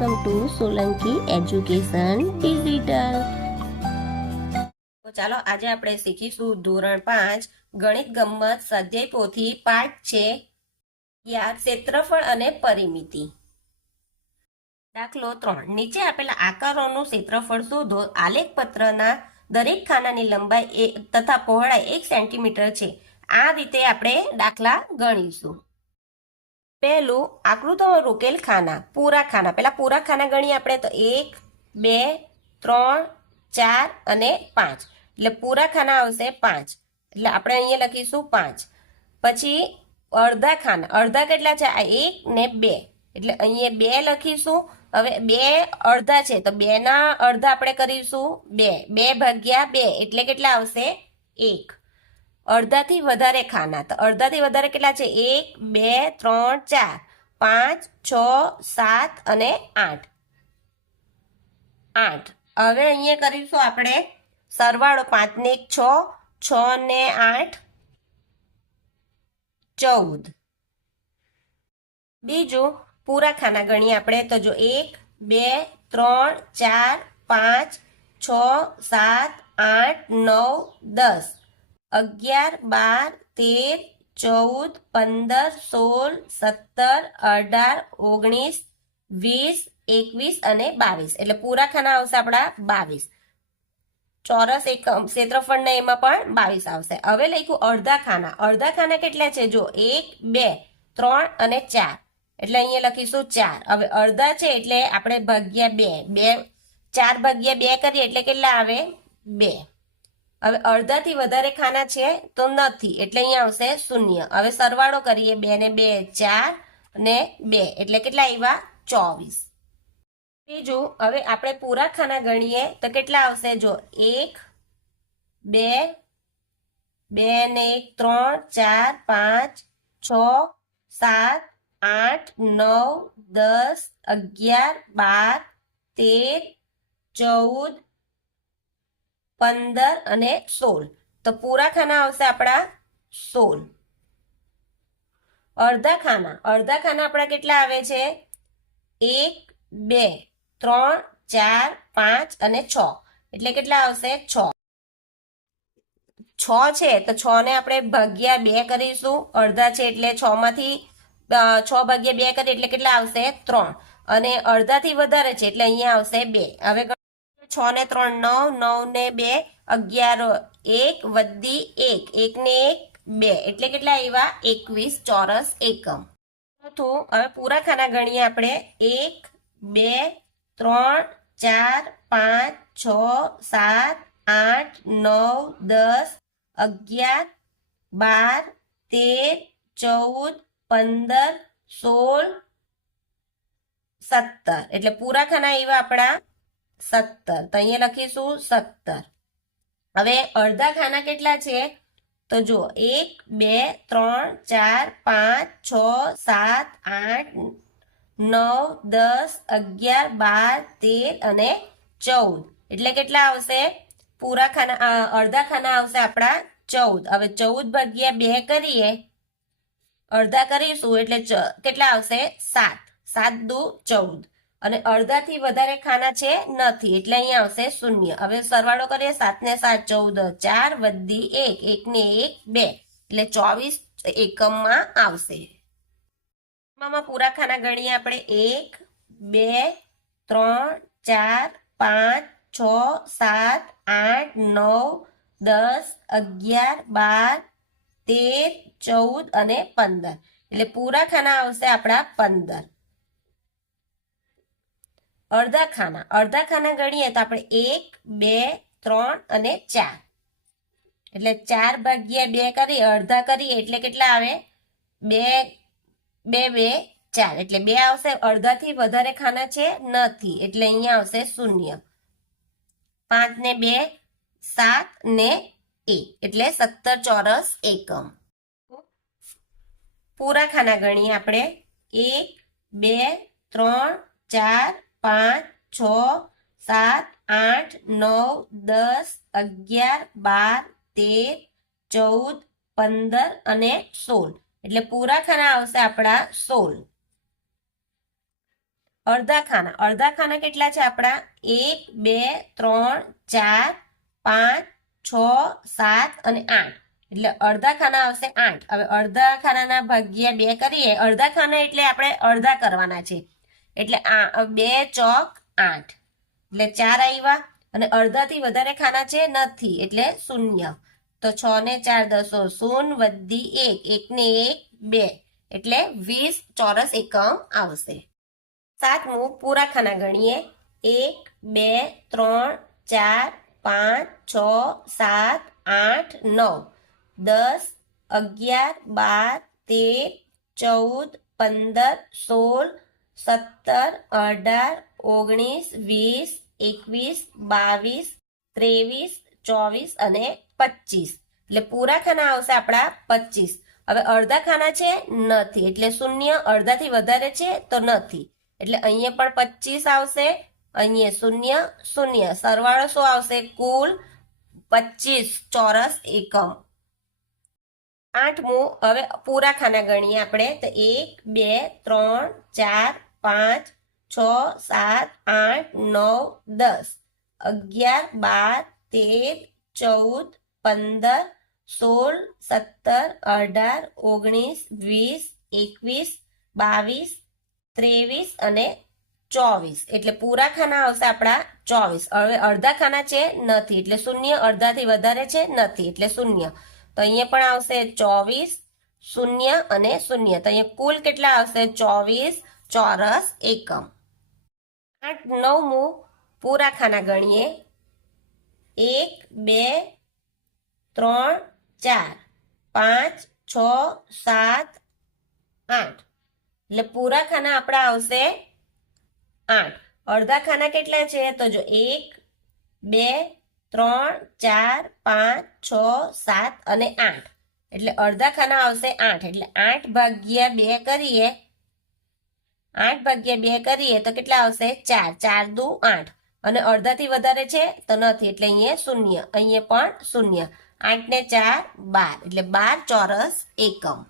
Welcome to Solanki education digital. તો ચાલો આજે આપણે શીખીશું ધોરણ 5 ગણિત ગમ્મત સ્વાધ્યાય પોથી પાઠ છે યાદ ક્ષેત્રફળ અને પરિમિતિ। દાખલો 3 નીચે આપેલા આકારોનું ક્ષેત્રફળ શોધો। આલેખ પત્રના દરેક ખાનાની લંબાઈ તથા પહોળાઈ 1 સેન્ટીમીટર છે। આ રીતે આપણે દાખલા ગણીશું। पहलू आकृति में रोकेल खाना पूरा खाना पहला पूरा खाना गणी आपणे तो 1 2 3 4 અને 5 એટલે પૂરા ખાના આવશે 5 એટલે આપણે અહીંયા લખીશું 5। પછી અડધા કેટલા છે આ 1 ને 2 એટલે અહીંયા 2 લખીશું। હવે 2 અડધા છે તો 2 ના અડધા આપણે કરીશું 2 2 ભાગ્યા 2 એટલે કેટલા આવશે 1। અડધાથી વધારે ખાના તો અડધાથી વધારે કેટલા છે 1 2 3 4 5 6 7 અને 8 8। હવે અહીંયા કરીશું આપણે સરવાળો 5 ને 1 6 6 ને 8 14। બીજું પૂરા ખાના ગણીએ આપણે તો જો 1 2 3 4 5 6 7 8 9 10 11 12 13 14 15 16 17 18 19 20 21 અને 22 એટલે પૂરા ખાના આવશે આપણા 22। ચોરસ એકમ ક્ષેત્રફળના એમાં પણ 22 આવશે। હવે લખ્યું અડધા ખાના કેટલા છે જો 1 2 3 અને 4 એટલે અહીંયા લખીશું 4। હવે અડધા છે એટલે આપણે ભાગ્યા 2 4 ભાગ્યા 2 કરીએ એટલે કેટલા આવે 2। હવે અડધાથી વધારે ખાના છે તો નથી એટલે અહીંયા આવશે 0। હવે સરવાળો કરીએ 2 ને 2 4 અને 2 એટલે કેટલા આવ્યા 24। બીજું હવે આપણે પૂરા ખાના ગણીએ તો કેટલા આવશે જો 1 2 2 ને 1 3 4 5 6 7 8 9 10 11 12 13 14 15 અને 16 તો પૂરા ખાના આવશે આપણા 16। અડધા ખાના આપણા કેટલા આવે છે 1 2 3 4 5 અને 6 એટલે કેટલા આવશે 6 છે તો 6 ને આપણે ભાગ્યા 2 કરીશું। અડધા છે એટલે 6 માંથી 6 ભાગ્યા 2 કરીએ એટલે કેટલા આવશે 3 અને અડધાથી વધારે છે એટલે અહીંયા આવશે 2। હવે 6 ને 3 9 9 ને 2 11 1 વધી 1 1 ને 1 2 એટલે કેટલા આવ્યા 21 ચોરસ એકમ। ચોથું હવે પૂરા ખાના ગણીએ આપણે 1 2 3 4 5 6 7 8 9 10 11 12 13 14 15 16 17 એટલે પૂરા ખાના આવ્યા આપણા 17 તો અહીંયા લખીશું 17। હવે અડધા ખાના કેટલા છે તો જો 1 2 3 4 5 6 7 8 9 10 11 12 13 અને 14 એટલે કેટલા આવશે પૂરા ખાના અડધા ખાના આવશે આપણા 14। હવે 14 ભાગ્યા 2 કરીએ અડધા કરીશું એટલે કેટલા આવશે 7 7 દુ 14 અને અડધાથી વધારે ખાના છે નથી એટલે અહીંયા આવશે 0। હવે સરવાળો કરીએ 7 ને 7 14 4 વધી 1 1 ને 1 2 એટલે 24 એકમમાં આવશે। પૂરા ખાના ગણીએ આપણે 1 2 3 4 5 6 7 8 9 10 11 12 13 14 અને 15 એટલે પૂરા ખાના આવશે આપણા 15। અડધા ખાના ગણીએ તો આપણે 1 2 3 અને 4 એટલે 4 ભાગ્યા 2 કરીએ અડધા કરીએ એટલે કેટલા આવે 2 2 4 એટલે 2 આવશે। અડધાથી વધારે ખાના છે નથી એટલે અહીંયા આવશે 0। 5 ને 2 7 ને 1 એટલે 17 ચોરસ એકમ। પૂરા ખાના ગણીએ આપણે 1 2 3 4 5 6 7 8 9 10 11 12 13 14 15 અને 16 એટલે પૂરા ખાના આવશે આપણા 16। અડધા ખાના કેટલા છે આપણા? 1 2 3 4 5 6 7 અને 8. એટલે અડધા ખાના આવશે 8. હવે અડધા ખાનાના ભાગ્યા 2 કરીએ. અડધા ખાના એટલે આપણે અડધા કરવાના છે, એટલે 2 ચોક 8 એટલે 4 આવ્યા. અને અડધાથી વધારે ખાના છે નથી એટલે 0. તો 6 ને 4 10 0 વધી 1 1 ને 1 2 એટલે 20 ચોરસ એકમ આવશે. સાતમું પૂરા ખાના ગણીએ. 1 2 3 4 5 6 7 8 9 10 11 12 13 14 15 16 17 18 20 21 22 23 24 અને 25. એટલે પૂરા ખાના આવશે આપણા 25. હવે અડધા ખાના છે નથી એટલે 0. અડધાથી વધારે છે તો નથી એટલે અહીંયા પણ 25 આવશે. અહીંયા 0 0. સરવાળો શું આવશે? કુલ 25 ચોરસ એકમ. આઠમું હવે પૂરા ખાના ગણીએ આપણે. તો 1 2 3 4 5 6 7 8 9 10 11 12 13 14 15 16 17 18 19 20 21 22 23 અને 24. એટલે પૂરા ખાના આવશે આપણા 24. હવે અડધા ખાના છે નથી એટલે 0. અડધાથી વધારે છે નથી એટલે 0. તો અહીંયા પણ આવશે 24 0 અને 0. તો અહીંયા કુલ કેટલા આવશે? 24 ચોરસ એકમ. નવમું પૂરા ખાના ગણીએ. 1 2 3 4 5 6 7 8. એટલે પૂરા ખાના આપણા આવશે 8. અડધા ખાના કેટલા છે? તો જો 1 2 3 4 5 6 7 અને 8. એટલે અડધા ખાના આવશે 8. એટલે 8 ભાગ્યા 2 કરીએ. 8 ભાગ્યા 2 કરીએ તો કેટલા આવશે? 4. 4 દુ 8. અને અડધાથી વધારે છે તો નથી એટલે અહીંયા 0. અહીંયા પણ 0. 8 ને 4 12 એટલે 12 ચોરસ એકમ.